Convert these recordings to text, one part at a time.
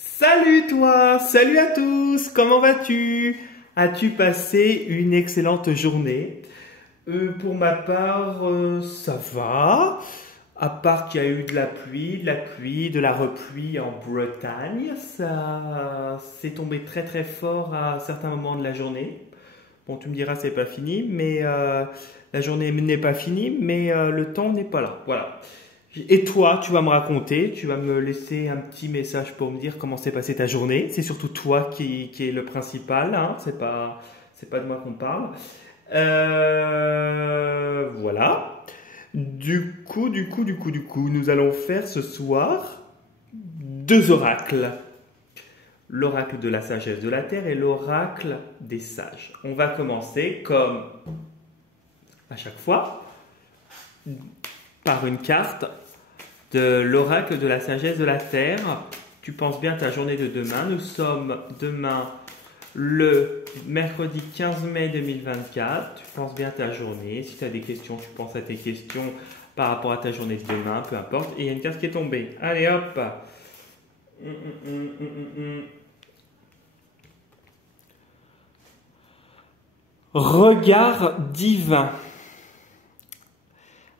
Salut toi, salut à tous, comment vas-tu? As-tu passé une excellente journée? Pour ma part, ça va. À part qu'il y a eu de la repluie en Bretagne, ça s'est tombé très très fort à certains moments de la journée. Bon, tu me diras, c'est pas fini, mais la journée n'est pas finie, mais le temps n'est pas là. Voilà. Et toi, tu vas me raconter, tu vas me laisser un petit message pour me dire comment s'est passée ta journée. C'est surtout toi qui est le principal, hein. C'est pas de moi qu'on parle. Voilà. Du coup, nous allons faire ce soir deux oracles. L'oracle de la sagesse de la terre et l'oracle des sages. On va commencer comme à chaque fois par une carte de l'oracle de la sagesse de la terre. Tu penses bien à ta journée de demain. Nous sommes demain le mercredi 15 mai 2024. Tu penses bien à ta journée. Si tu as des questions, tu penses à tes questions par rapport à ta journée de demain, peu importe. Et il y a une carte qui est tombée. Allez hop. Regard divin.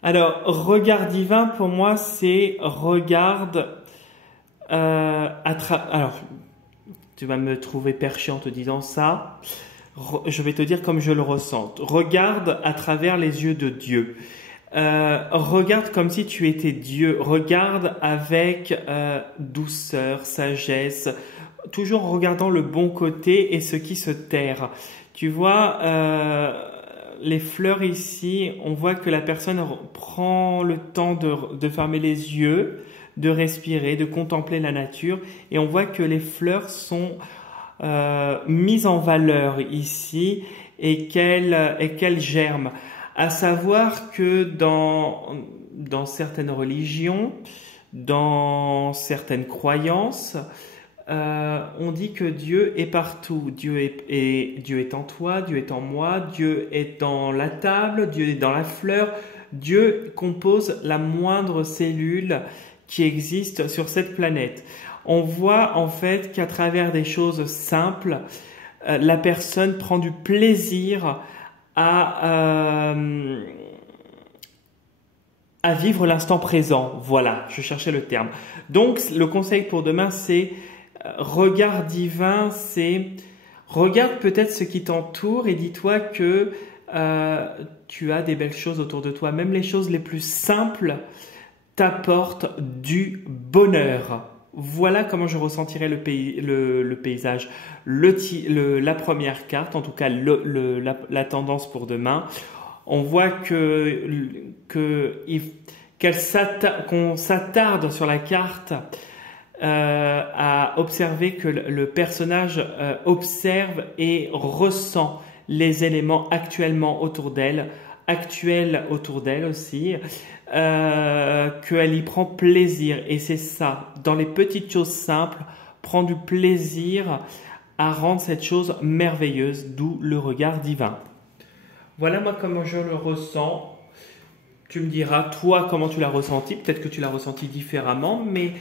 Alors, regard divin, pour moi, c'est regarde Alors, tu vas me trouver perché en te disant ça. Je vais te dire comme je le ressens. Regarde à travers les yeux de Dieu. Regarde comme si tu étais Dieu. Regarde avec douceur, sagesse, toujours regardant le bon côté et ce qui se terre. Tu vois, les fleurs ici, on voit que la personne prend le temps de fermer les yeux, de respirer, de contempler la nature, et on voit que les fleurs sont mises en valeur ici et qu'elles germent. À savoir que dans certaines religions, dans certaines croyances, on dit que Dieu est partout. Dieu est en toi, Dieu est en moi, Dieu est dans la table, Dieu est dans la fleur. Dieu compose la moindre cellule qui existe sur cette planète. On voit en fait qu'à travers des choses simples, la personne prend du plaisir à vivre l'instant présent. Voilà, je cherchais le terme. Donc, le conseil pour demain, c'est regard divin, c'est regarde peut-être ce qui t'entoure et dis-toi que tu as des belles choses autour de toi. Même les choses les plus simples t'apportent du bonheur. Voilà comment je ressentirais le paysage. La première carte, en tout cas la tendance pour demain, on voit qu'on s'attarde sur la carte à observer que le personnage observe et ressent les éléments actuels autour d'elle aussi, qu'elle y prend plaisir. Et c'est ça, dans les petites choses simples, prend du plaisir à rendre cette chose merveilleuse, d'où le regard divin. Voilà moi comment je le ressens. Tu me diras, toi, comment tu l'as ressenti. Peut-être que tu l'as ressenti différemment, mais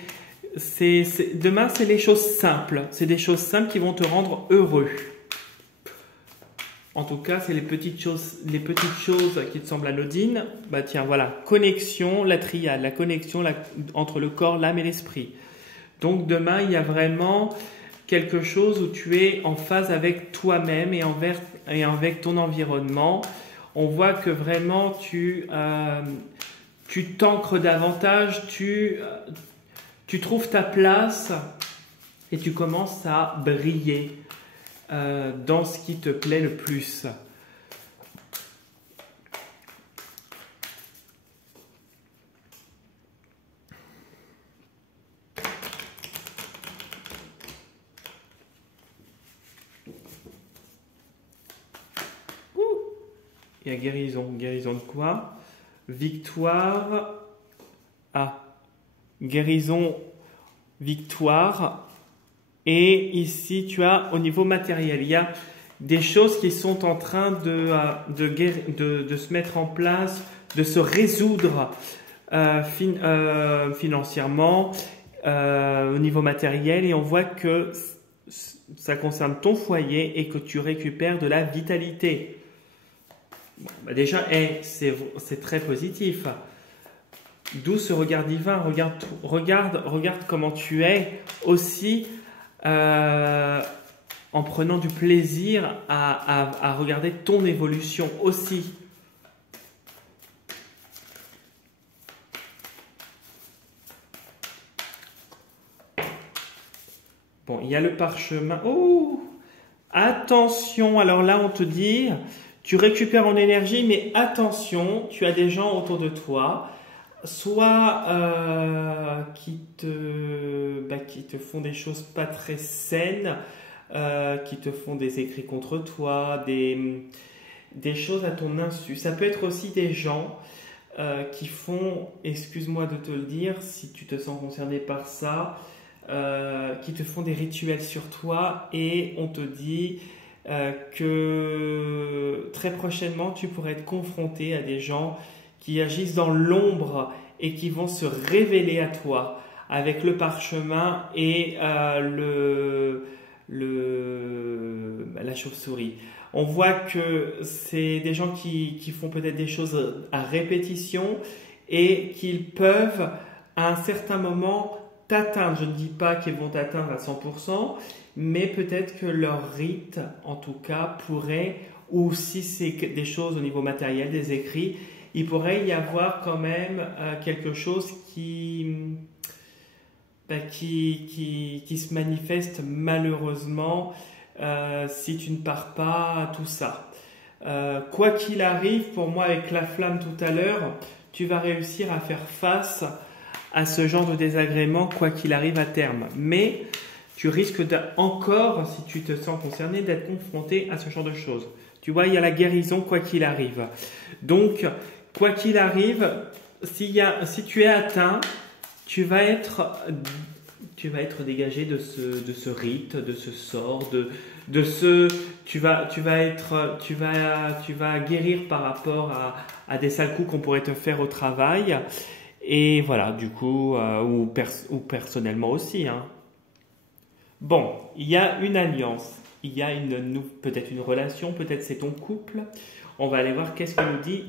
demain, c'est les choses simples. C'est des choses simples qui vont te rendre heureux. En tout cas, c'est les petites choses qui te semblent anodines. Bah tiens, voilà, connexion, la triade, la connexion entre le corps, l'âme et l'esprit. Donc demain, il y a vraiment quelque chose où tu es en phase avec toi-même et avec ton environnement. On voit que vraiment tu t'ancres davantage, tu trouves ta place et tu commences à briller dans ce qui te plaît le plus. Il y a guérison. Guérison de quoi? Victoire. Ah. Guérison, victoire. Et ici, tu as au niveau matériel, il y a des choses qui sont en train de se mettre en place, de se résoudre financièrement. au niveau matériel et on voit que ça concerne ton foyer et que tu récupères de la vitalité. Bon, bah déjà, c'est très positif. D'où ce regard divin. Regarde comment tu es aussi en prenant du plaisir à regarder ton évolution aussi. Bon, il y a le parchemin. Oh! Attention, alors là, on te dit, tu récupères en énergie, mais attention, tu as des gens autour de toi, soit qui te font des choses pas très saines, qui te font des écrits contre toi, des choses à ton insu. Ça peut être aussi des gens qui font, excuse-moi de te le dire, si tu te sens concerné par ça, qui te font des rituels sur toi et on te dit que très prochainement tu pourrais être confronté à des gens qui agissent dans l'ombre et qui vont se révéler à toi avec le parchemin et la chauve-souris. On voit que c'est des gens qui font peut-être des choses à répétition et qu'ils peuvent à un certain moment t'atteindre. Je ne dis pas qu'ils vont t'atteindre à 100%, mais peut-être que leur rite, en tout cas, pourrait, ou si c'est des choses au niveau matériel, des écrits, il pourrait y avoir quand même quelque chose qui se manifeste malheureusement si tu ne pars pas à tout ça. Quoi qu'il arrive, pour moi, avec la flamme tout à l'heure, tu vas réussir à faire face à ce genre de désagrément, quoi qu'il arrive à terme. Mais tu risques encore, si tu te sens concerné, d'être confronté à ce genre de choses. Tu vois, il y a la guérison, quoi qu'il arrive. Donc, quoi qu'il arrive, si tu es atteint, tu vas être dégagé de ce rite, de ce sort, tu vas guérir par rapport à des sales coups qu'on pourrait te faire au travail. Et voilà, du coup, ou personnellement aussi. Hein. Bon, il y a une alliance, il y a peut-être une relation, peut-être c'est ton couple. On va aller voir qu'est-ce que nous dit.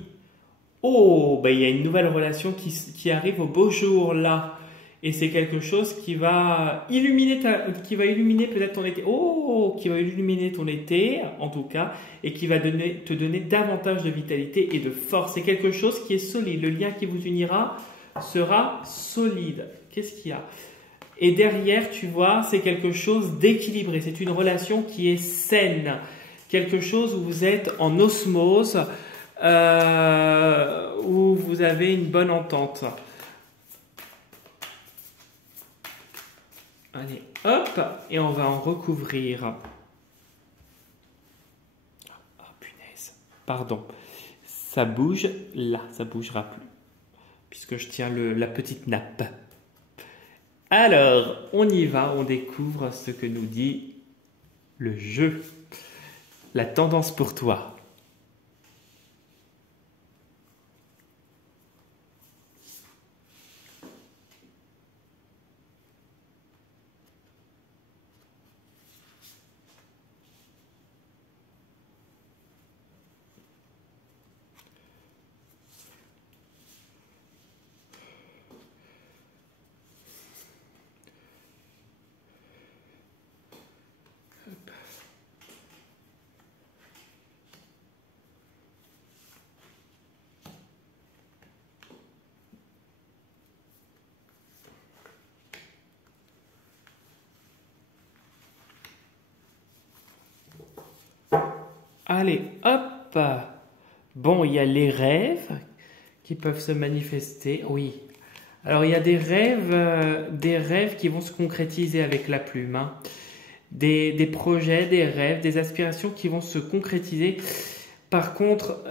Oh, ben, il y a une nouvelle relation qui arrive au beau jour là. Et c'est quelque chose qui va illuminer peut-être ton été. Oh, qui va illuminer ton été, en tout cas, et qui va te donner davantage de vitalité et de force. C'est quelque chose qui est solide. Le lien qui vous unira sera solide. Qu'est-ce qu'il y a? Et derrière, tu vois, c'est quelque chose d'équilibré. C'est une relation qui est saine. Quelque chose où vous êtes en osmose, où vous avez une bonne entente. Allez, hop, et on va en recouvrir. Ah, punaise. Pardon. Ça bouge là, ça bougera plus. Puisque je tiens la petite nappe. Alors, on y va, on découvre ce que nous dit le jeu. La tendance pour toi. Allez, hop. Bon, il y a les rêves qui peuvent se manifester. Oui. Alors, il y a des rêves qui vont se concrétiser avec la plume. Hein. Des projets, des rêves, des aspirations qui vont se concrétiser. Par contre,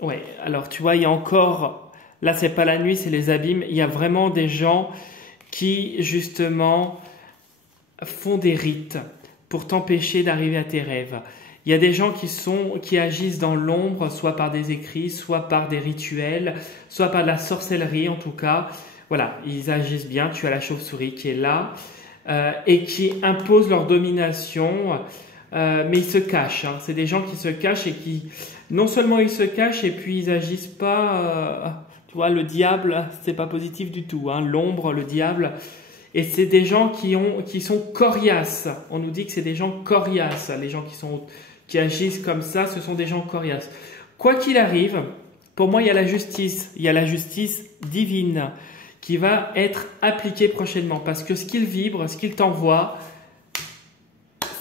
ouais, alors tu vois, il y a encore, là, c'est pas la nuit, c'est les abîmes. Il y a vraiment des gens qui, justement, font des rites pour t'empêcher d'arriver à tes rêves. Il y a des gens qui agissent dans l'ombre, soit par des écrits, soit par des rituels, soit par de la sorcellerie en tout cas, voilà, ils agissent bien. Tu as la chauve-souris qui est là et qui impose leur domination, mais ils se cachent. Hein. C'est des gens qui se cachent et qui, non seulement ils se cachent et puis ils agissent pas. Tu vois, le diable, c'est pas positif du tout. Hein. L'ombre, le diable. Et c'est des gens qui sont coriaces. On nous dit que c'est des gens coriaces. Les gens qui agissent comme ça, ce sont des gens coriaces. Quoi qu'il arrive, pour moi, il y a la justice. Il y a la justice divine qui va être appliquée prochainement. Parce que ce qu'ils vibrent, ce qu'ils t'envoient,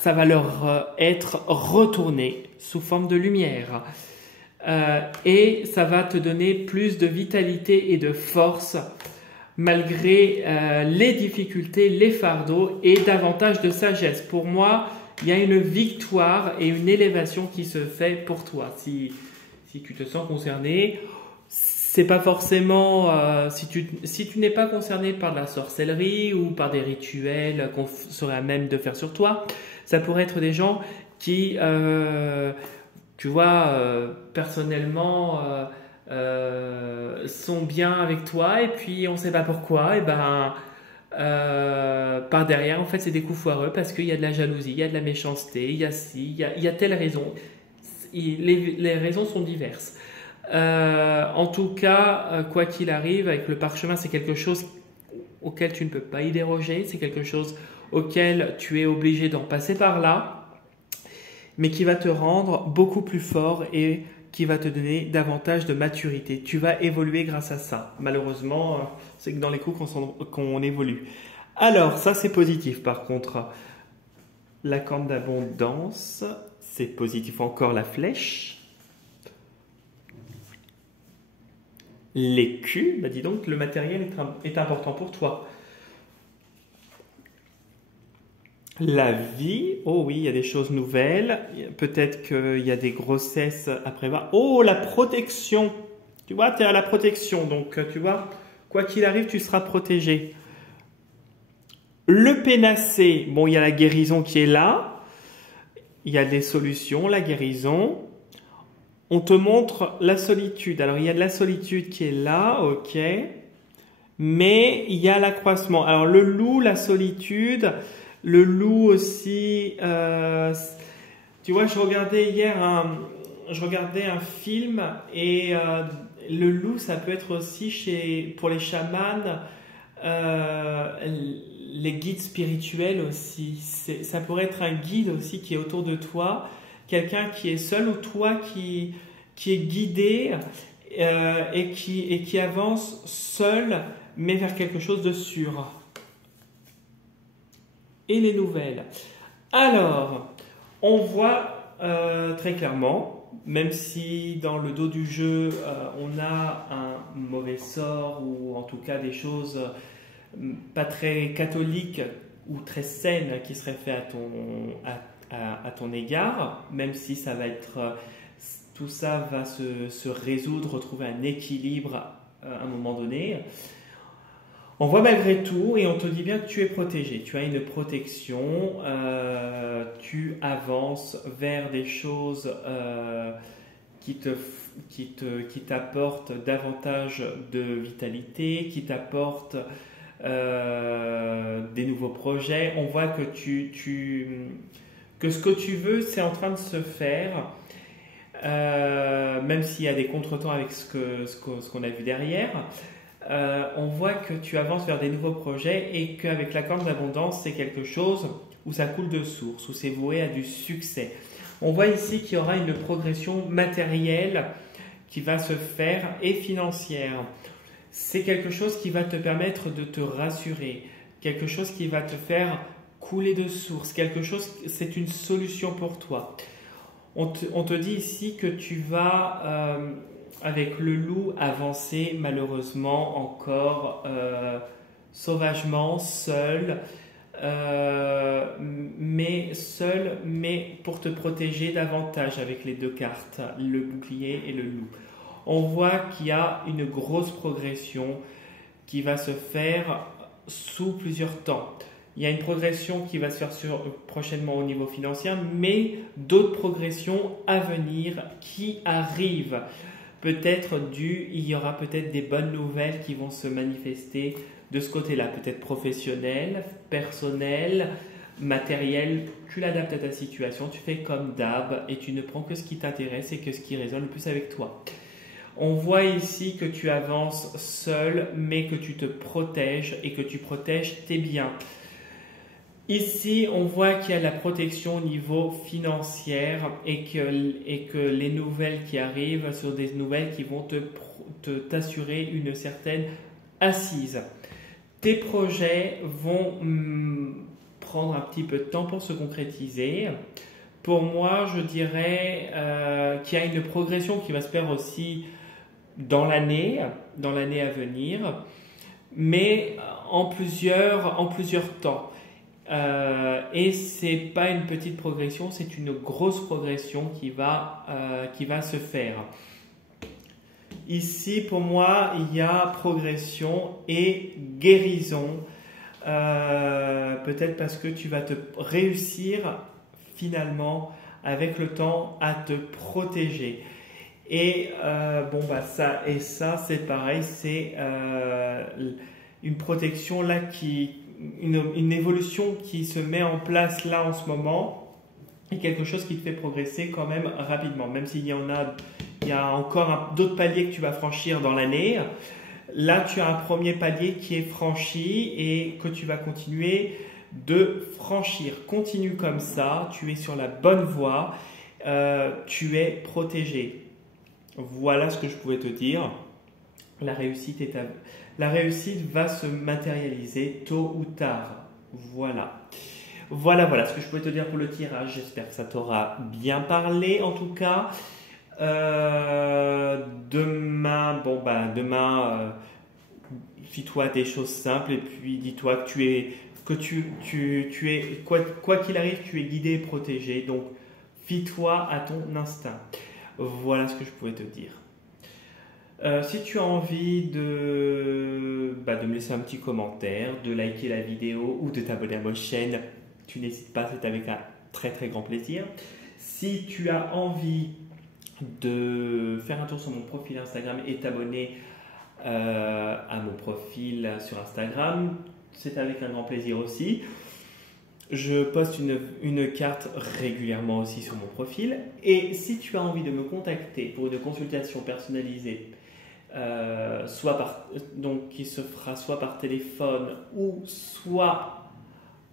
ça va leur être retourné sous forme de lumière. Et ça va te donner plus de vitalité et de force malgré les difficultés, les fardeaux et davantage de sagesse. Pour moi, il y a une victoire et une élévation qui se fait pour toi. Si tu te sens concerné, c'est pas forcément si tu n'es pas concerné par de la sorcellerie ou par des rituels qu'on serait à même de faire sur toi, ça pourrait être des gens qui, tu vois, personnellement sont bien avec toi et puis on ne sait pas pourquoi, et ben par derrière en fait c'est des coups foireux parce qu'il y a de la jalousie, il y a de la méchanceté, il y a il y a telle raison. Les raisons sont diverses. En tout cas, quoi qu'il arrive, avec le parchemin, c'est quelque chose auquel tu ne peux pas y déroger, c'est quelque chose auquel tu es obligé d'en passer par là, mais qui va te rendre beaucoup plus fort et qui va te donner davantage de maturité. Tu vas évoluer grâce à ça. Malheureusement, c'est que dans les coups qu'on évolue. Alors, ça c'est positif. Par contre, la corne d'abondance, c'est positif encore la flèche. L'écu, bah dis donc, le matériel est important pour toi. La vie, oh oui, il y a des choses nouvelles. Peut-être qu'il y a des grossesses à prévoir. Oh, la protection. Tu vois, tu es à la protection. Donc, tu vois, quoi qu'il arrive, tu seras protégé. Le pénacé, bon, il y a la guérison qui est là. Il y a des solutions, la guérison. On te montre la solitude. Alors, il y a de la solitude qui est là, ok. Mais il y a l'accroissement. Alors, le loup, la solitude... Le loup aussi, tu vois, je regardais hier un film et le loup, ça peut être aussi pour les chamans, les guides spirituels aussi. Ça pourrait être un guide aussi qui est autour de toi, quelqu'un qui est seul ou toi qui est guidé et qui avance seul, mais vers quelque chose de sûr. Et les nouvelles. Alors, on voit très clairement, même si dans le dos du jeu, on a un mauvais sort ou en tout cas des choses pas très catholiques ou très saines qui seraient faites à ton égard, même si ça va être, tout ça va se résoudre, retrouver un équilibre à un moment donné. On voit malgré tout et on te dit bien que tu es protégé, tu as une protection, tu avances vers des choses qui t'apportent davantage de vitalité, qui t'apportent des nouveaux projets. On voit que que ce que tu veux, c'est en train de se faire, même s'il y a des contretemps avec ce qu'on a vu derrière. On voit que tu avances vers des nouveaux projets et qu'avec la corne d'abondance, c'est quelque chose où ça coule de source, où c'est voué à du succès. On voit ici qu'il y aura une progression matérielle qui va se faire et financière. C'est quelque chose qui va te permettre de te rassurer, quelque chose qui va te faire couler de source, quelque chose, c'est une solution pour toi. On te dit ici que tu vas... avec le loup avancer malheureusement encore sauvagement, seul, mais pour te protéger davantage avec les deux cartes, le bouclier et le loup. On voit qu'il y a une grosse progression qui va se faire sous plusieurs temps. Il y a une progression qui va se faire prochainement au niveau financier, mais d'autres progressions à venir qui arrivent. peut-être il y aura peut-être des bonnes nouvelles qui vont se manifester de ce côté-là, peut-être professionnel, personnel, matériel. Tu l'adaptes à ta situation, tu fais comme d'hab et tu ne prends que ce qui t'intéresse et que ce qui résonne le plus avec toi. On voit ici que tu avances seul, mais que tu te protèges et que tu protèges tes biens. Ici, on voit qu'il y a la protection au niveau financier et que les nouvelles qui arrivent sont des nouvelles qui vont t'assurer une certaine assise. Tes projets vont prendre un petit peu de temps pour se concrétiser. Pour moi, je dirais qu'il y a une progression qui va se faire aussi dans l'année à venir, mais en plusieurs temps. Et c'est pas une petite progression, c'est une grosse progression qui va se faire. Ici, pour moi, il y a progression et guérison. Peut-être parce que tu vas te réussir finalement avec le temps à te protéger. Et ça c'est pareil, c'est une protection là une évolution qui se met en place là en ce moment et quelque chose qui te fait progresser quand même rapidement, même s'il y a encore d'autres paliers que tu vas franchir dans l'année. Là, tu as un premier palier qui est franchi et que tu vas continuer de franchir. Continue comme ça, tu es sur la bonne voie, tu es protégé. Voilà ce que je pouvais te dire. La réussite va se matérialiser tôt ou tard. Voilà ce que je pouvais te dire pour le tirage. J'espère que ça t'aura bien parlé en tout cas. Demain, fie-toi des choses simples et puis dis-toi que tu es quoi qu'il arrive, tu es guidé et protégé. Donc, fie-toi à ton instinct. Voilà ce que je pouvais te dire. Si tu as envie de me laisser un petit commentaire, de liker la vidéo ou de t'abonner à ma chaîne, tu n'hésites pas, c'est avec un très très grand plaisir. Si tu as envie de faire un tour sur mon profil Instagram et t'abonner à mon profil sur Instagram, c'est avec un grand plaisir aussi. Je poste une carte régulièrement aussi sur mon profil. Et si tu as envie de me contacter pour une consultation personnalisée, qui se fera soit par téléphone ou soit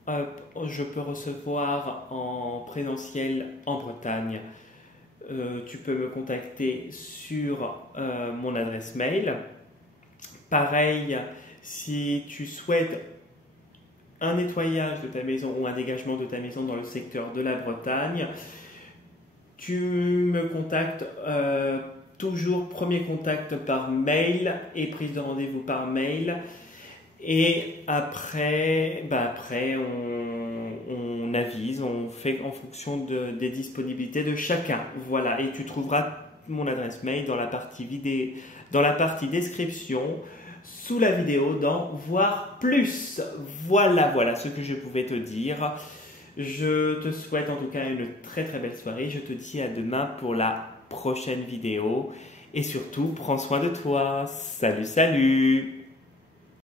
je peux recevoir en présentiel en Bretagne, tu peux me contacter sur mon adresse mail. Pareil, si tu souhaites un nettoyage de ta maison ou un dégagement de ta maison dans le secteur de la Bretagne, tu me contactes toujours premier contact par mail et prise de rendez-vous par mail. Et après on avise, on fait en fonction des disponibilités de chacun. Voilà, et tu trouveras mon adresse mail dans la partie description sous la vidéo dans Voir plus. Voilà ce que je pouvais te dire. Je te souhaite en tout cas une très très belle soirée. Je te dis à demain pour la prochaine vidéo. Et surtout, prends soin de toi. Salut